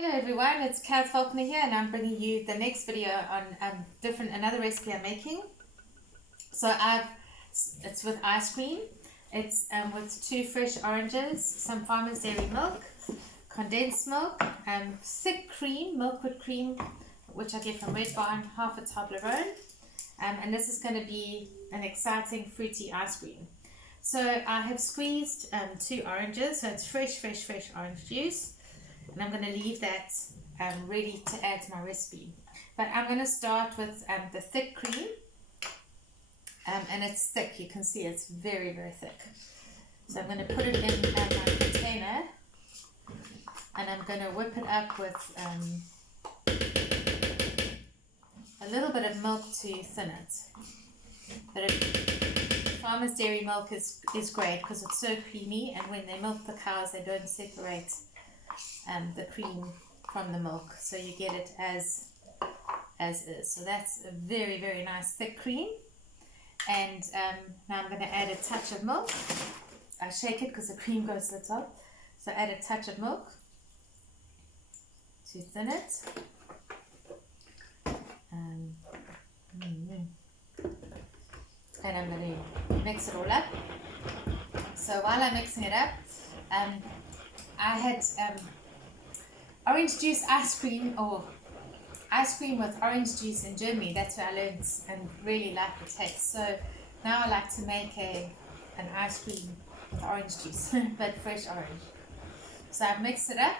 Hello everyone, it's Kath Faulkner here and I'm bringing you the next video on another recipe I'm making. So it's with ice cream. It's with 2 fresh oranges, some Farmer's Dairy milk, condensed milk, thick cream, Milkwood cream, which I get from Red Barn, half a Toblerone, and this is going to be an exciting fruity ice cream. So I have squeezed 2 oranges, so it's fresh orange juice. And I'm going to leave that ready to add to my recipe. But I'm going to start with the thick cream. And it's thick, you can see it's very thick. So I'm going to put it in my container. And I'm going to whip it up with a little bit of milk to thin it. But Farmer's Dairy milk is great because it's so creamy, and when they milk the cows they don't separate the cream from the milk, so you get it as is. So that's a very nice thick cream. And now I'm going to add a touch of milk. I shake it because the cream goes to the top, so add a touch of milk to thin it. And I'm going to mix it all up. So while I'm mixing it up, I had orange juice ice cream, or ice cream with orange juice in Germany. That's where I learned and really like the taste. So now I like to make an ice cream with orange juice, but fresh orange. So I've mixed it up.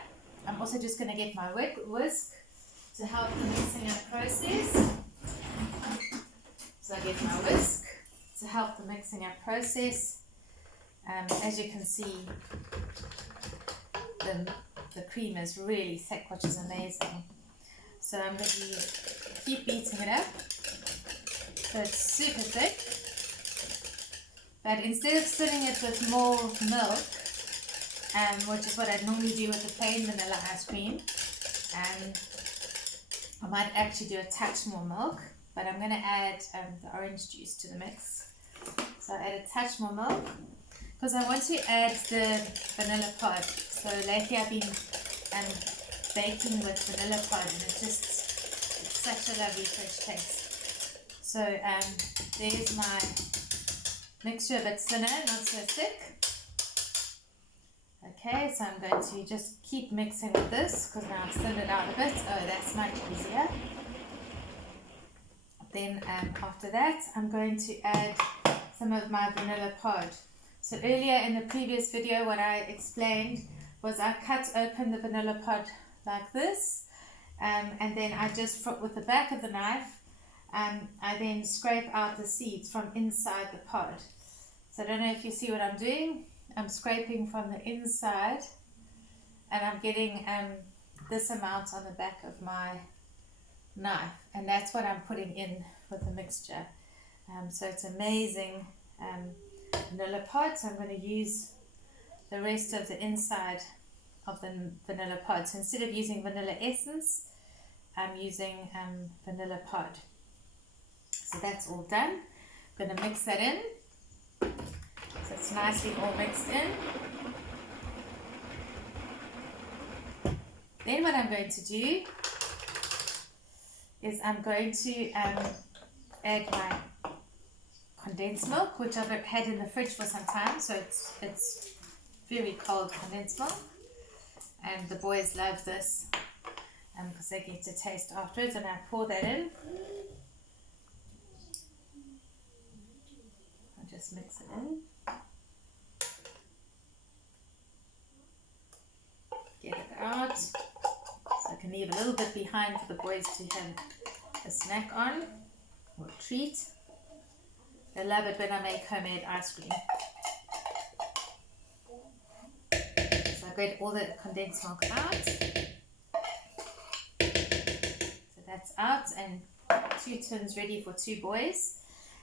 I'm also just going to get my whisk to help the mixing up process. So I get my whisk to help the mixing up process. As you can see, the cream is really thick, which is amazing. So I'm going to keep beating it up. So it's super thick. But instead of filling it with more milk, which is what I normally do with a plain vanilla ice cream, I might actually do a touch more milk, but I'm going to add the orange juice to the mix. So I add a touch more milk because I want to add the vanilla pod. So lately I've been baking with vanilla pod, and it's such a lovely fresh taste. So there's my mixture, a bit thinner, not so thick. Okay, so I'm going to just keep mixing with this because now I've thinned it out a bit. Oh, that's much easier. Then after that, I'm going to add some of my vanilla pod. So earlier in the previous video, what I explained was I cut open the vanilla pod like this, and then I just, with the back of the knife, I then scrape out the seeds from inside the pod. So I don't know if you see what I'm doing. I'm scraping from the inside, and I'm getting this amount on the back of my knife, and that's what I'm putting in with the mixture. So it's amazing vanilla pod. So I'm going to use the rest of the inside of the vanilla pod. So instead of using vanilla essence, I'm using vanilla pod. So that's all done. I'm going to mix that in. So it's nicely all mixed in. Then what I'm going to do is I'm going to add my condensed milk, which I've had in the fridge for some time, so it's very cold condensed milk, and the boys love this because they get to taste afterwards. And I pour that in. I'll just mix it in. Get it out, so I can leave a little bit behind for the boys to have a snack on or a treat. They love it when I make homemade ice cream. So I get all the condensed milk out. So that's out, and 2 tins ready for 2 boys.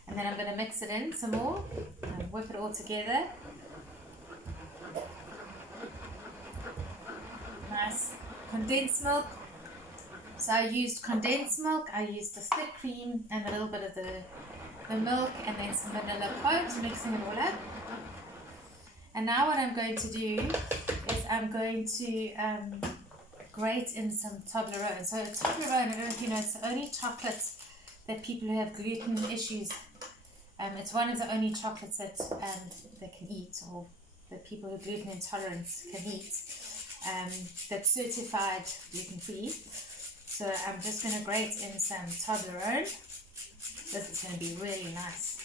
And then I'm going to mix it in some more and whip it all together. Nice condensed milk. So I used condensed milk, I used the thick cream and a little bit of the milk, and then some vanilla pod, mixing it all up. And now what I'm going to do is I'm going to great in some Toblerone. So Toblerone, I don't know if you know, it's the only chocolate that people who have gluten issues, it's one of the only chocolates that they can eat, or that people with gluten intolerance can eat, that's certified gluten-free. So I'm just going to grate in some Toblerone. This is going to be really nice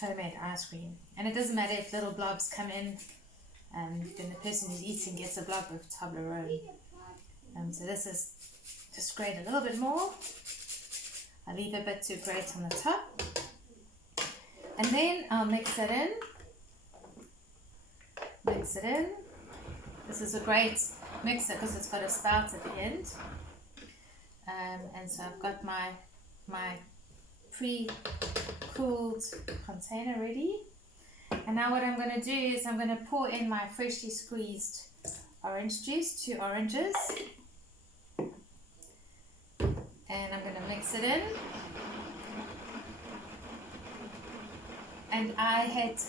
homemade ice cream. And it doesn't matter if little blobs come in, then the person who's eating gets a blob of Toblerone. So this is just grate a little bit more. I leave a bit to grate on the top. And then I'll mix it in. Mix it in. This is a great mixer because it's got a spout at the end. And so I've got my pre-cooled container ready. And now what I'm going to do is I'm going to pour in my freshly squeezed orange juice, 2 oranges. And I'm going to mix it in. And I had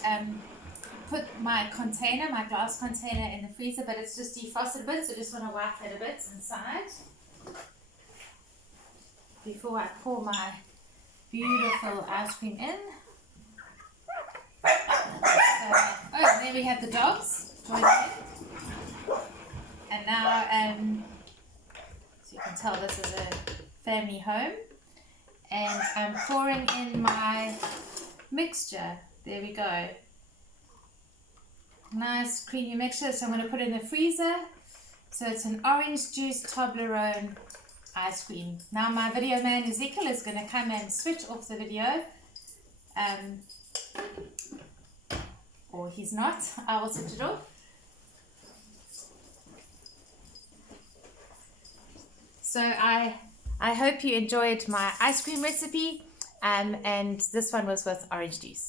put my container, my glass container, in the freezer, but it's just defrosted a bit, so I just want to wipe it a bit inside before I pour my beautiful ice cream in. Oh, there we have the dogs joining in. And now, so you can tell this is a family home. And I'm pouring in my mixture. There we go. Nice creamy mixture. So I'm going to put it in the freezer. So it's an orange juice Toblerone ice cream. Now my video man Ezekiel is going to come and switch off the video. Or he's not. I will switch it off. So I hope you enjoyed my ice cream recipe. And this one was with orange juice.